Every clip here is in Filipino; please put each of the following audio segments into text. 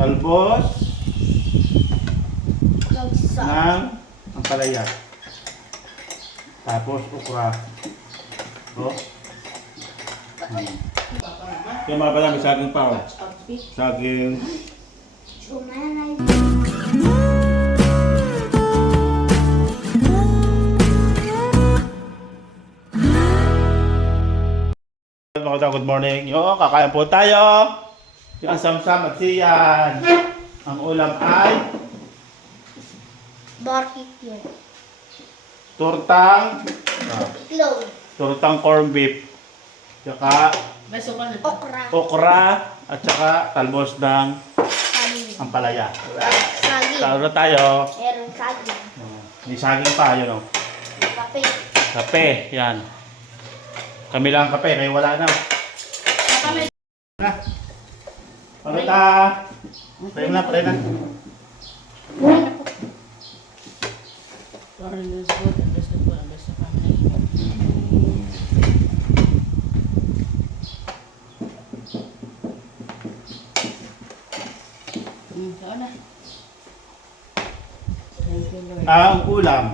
talbos Lagsa. ng ampalaya. Tapos okra. Oh. Kaya mga pala, may saging pa. Oh. Saging. Sumanay. Good morning. Yo, kakain po tayo. Yung asam-sam at siyan. Ang ulam ay Barbecue. tortang Itlog. tortang corned beef. Tsaka Okra. okra at tsaka talbos ng Saging. ampalaya. Saging. Taro na tayo. Meron saging. May saging pa, yun o. Kape. Kape, yan. Kami lang kape, kaya wala na. Na. Pagkata. Pray na, pray na. Lord, is good and bless the poor and bless the family. Saan na? Thank you, Lord. Ang ulam.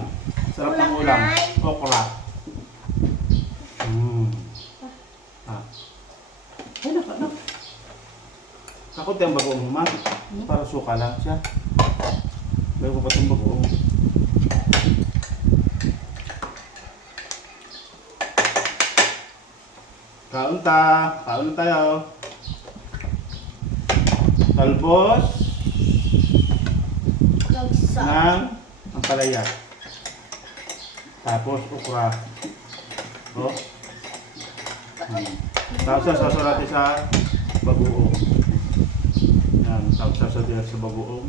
Sarap ng Ulam ulam. ay? Okra. Ah. Ay, naku. Ako tiyang bagoong human. Para suka lang siya. Bago ko pa itong bagoong. Kaun tayo. Talbos Lagsa. ng ampalaya. Tapos okra. Oh. Tapos sasaw natin sa bagoong. Yan, tapos sasaw din sa bagoong.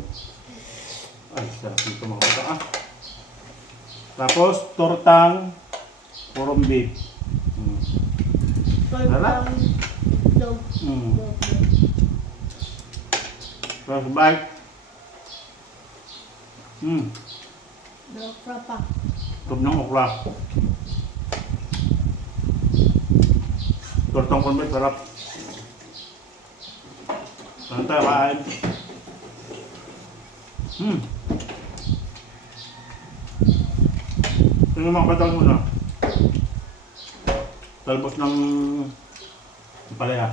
Ay, sarap dito mga bata ah. Tapos tortang corned beef. Tortang itlog. Tapos bite. Okra pa. Tub ng okra. Tortang corned beef, sarap. Saan tayo kain? Tingnan mga patang muna. Talbos ng palaya.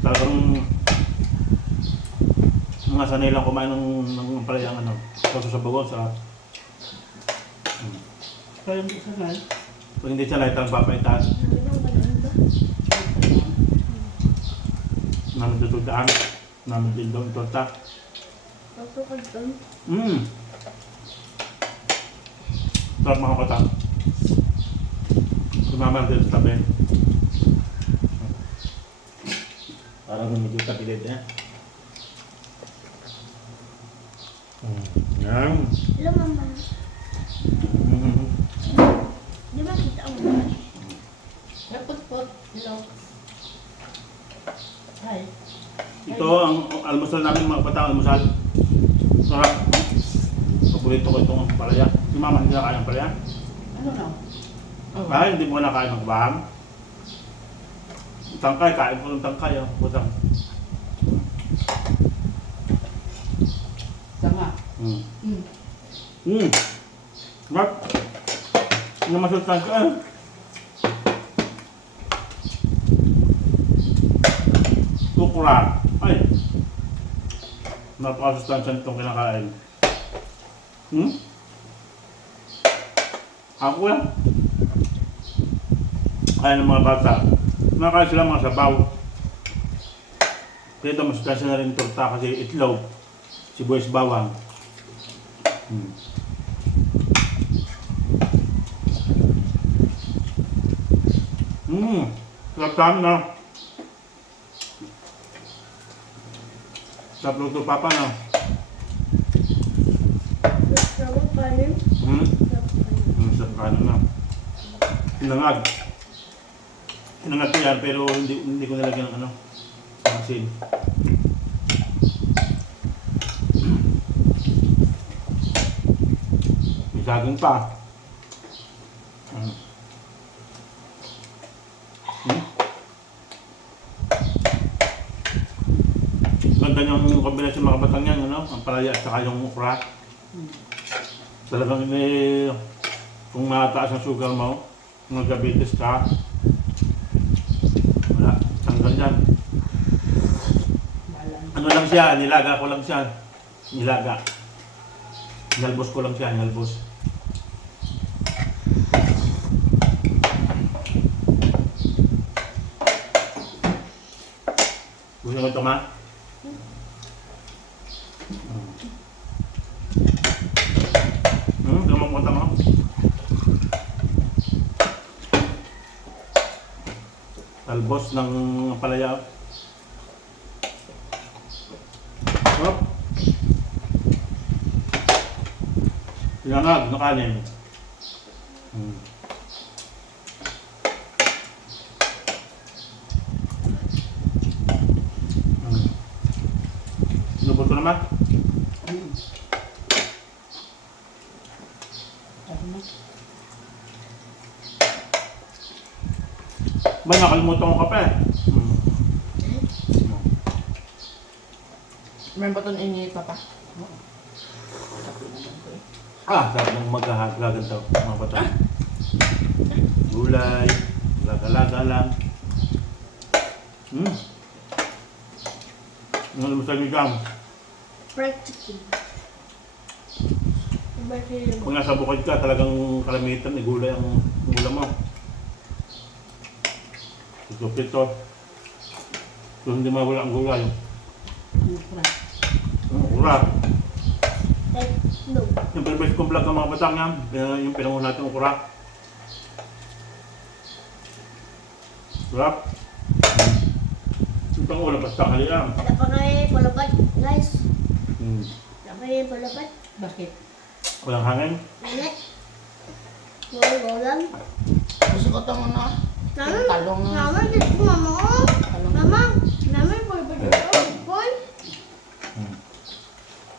Talagang mga sanay lang kumain ng palaya ng ano. Kaso sa bagon, sarap. Kaya mo sa gal? Pag hindi siya lahat ang papaitan, namin tutudaan, namin din doon torta. Masukad doon. Sarap mga kata. Sumama din sa tabi. Parang medyo tagilid eh. Yan. Hello, mama. Di ba kita ang mama? Napot-pot. Hello. Hi. Ito ang almusal namin mga bata, almusal. Sarap. Paborito ko itong palaya. Si mama hindi nakain ng palaya. Ano na? Oh. Ay, hindi mo nakain ng bahang. Tangkay, kain ko ng tangkay. Oh. Butang. Sama. Mark. Ano masuk tangkay? Tukura. Ay. Napakasustansya itong kinakain. Ako lang. Kaya ng mga bata. Nakakain sila mga sabaw. Kaya ito masustansya na rin torta kasi itlog. Sibuyas bawang. Sarap na. Sarap luto papa na. Sarap kanin. Sarap kanin na. Inangag. Inangag ko yan pero hindi ko nilagyan ng ano. Asin. May saging pa. ganyang kombinasyon mga batang yan, ano? Ang palaya at saka yung ukra. Talagang kung mataas ang sugar mo, kung nag-diabetes ka, wala, tanggal yan. Ano lang siya, nilaga ko lang siya. Nilaga. Nalbos ko lang siya, nalbos. Gusto mo ito, ma? Gamang mata mo. Talbos ng palaya. Hop. Pinangag na kanin. Lubos ko naman. Ba, nakalimutan ko kape. Meron ba ito init pa pa? Sarap ng magagagantaw mga bata. Gulay, laga-laga lang. Ano naman sa inyo jam? Fried chicken. Iba sila mo. Kung nasa bukid ka, talagang kalamitan, gulay ang ulam mo. Ito. Kung hindi mawala ang gulay. Ura. Like, no. Yung previous kong vlog ng mga batang yan, yung pinangunan natin ng ukra. Sarap. Yung pang ulam, basta kaliang. Ada pa kayo palabat, guys. Ada pa kayo palabat. Bakit? Walang hangin. Init. Walang. Gusto ko ito muna. Naman, Talong na. naman, gusto ko mama ko. Talong. Naman, naman, boy, ba dito? Boy?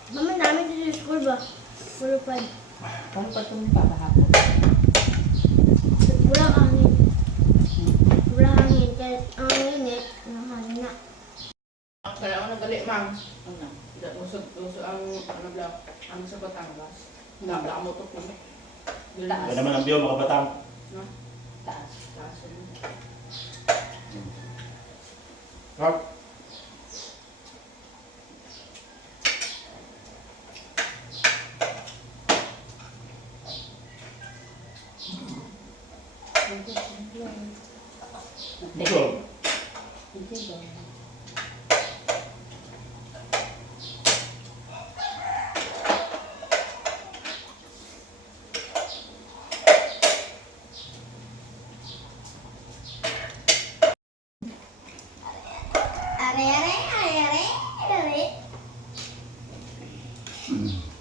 Naman, namin dito sa school ba? Palabat. Paano pa ito papahapon? Walang hangin. Walang hangin. Kahit ang init, nahangin na. Kailangan na gali, ma'am. Ano? Usog ang ano lang, ang sa Batangas. Wala mo ito kung Kaya naman ang biyo, mga batang. no? Taas. Taas. Sarap. Ito. Are.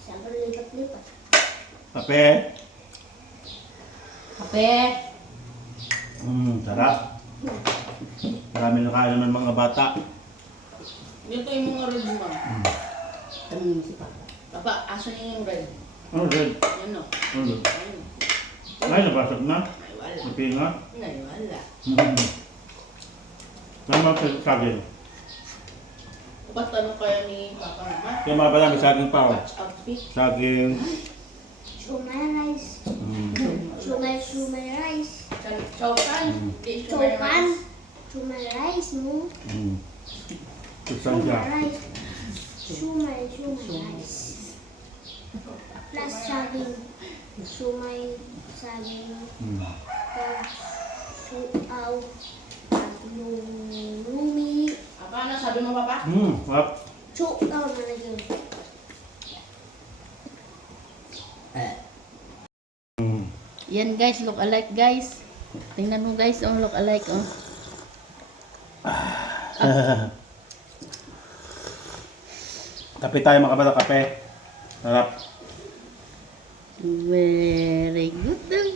Siyempre lipat-lipat. Kape. Kape. Sarap. Marami na kaya naman mga bata. Dito yung mga red, ma'am. Tanungin mo si Papa. Papa, asan yung red? Ano rin? Yan o. Ano? Ayun. Ay, nabasag na. Ay, wala. Napinga. Ay, wala. Tama sa saging. Ba't tanong kaya ni Papa naman? Kaya mga bata, may saging pa. Oh. Touch outfit. Saging. Shumai rice. Shumai rice. Chowkan. Di siya Chokan. Shumai rice mo. Sustansya. Rice. Shumai rice. Plus saging. Shumai saging. Tapos suaw. Lumi. Apa na sabi mo, Papa? Sarap. Chuk daw na lagi. Yan guys, look alike guys. Tingnan mo guys, look alike oh. Kape tayo mga bata, kape. Sarap. Very good, very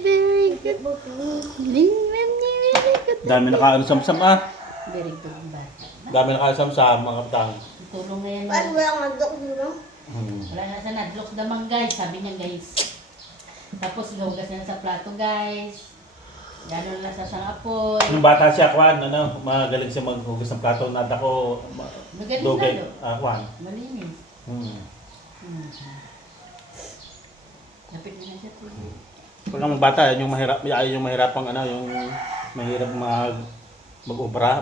good. Very good. Dami na kaano samsam Very good ang bata. Dami na kaano samsam mga batang. Tulong ngayon. Paano walang mandok dito? Wala na sa nadlok damang guys, sabi niya guys. Tapos gahugas na sa plato guys. Gano'n lang sa sangapoy. Nung bata siya, Kwan, magaling siya maghugas ng plato. Nada ko, Magaling dugay, lalo. Kwan. Malinis. Hmm. Lapit na siya. Pag ang bata, yun yung mahirap, yung mahirapang yung mahirap mag-obra,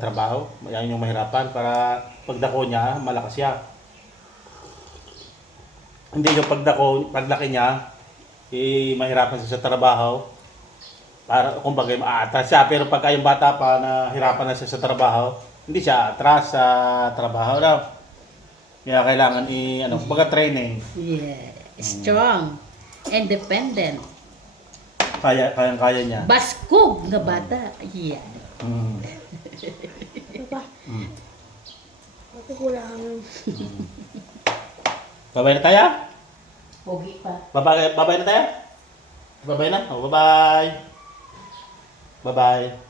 trabaho. Yan yung mahirapan para pagdako niya, malakas siya. Hindi yung paglaki niya, mahirapan siya sa trabaho. Para kumbaga maatras siya, pero pagka yung bata pa na hirapan na siya sa trabaho, hindi siya atras sa trabaho daw. Kaya kailangan kumbaga training. Yeah. Strong. Independent. Kaya niya. Baskog nga bata. Yeah. Mm. Papa, Mm. ako kulang. Babay na tayo? Pogi pa. Babay na tayo? Babay na? Oh, bye-bye. Bye-bye.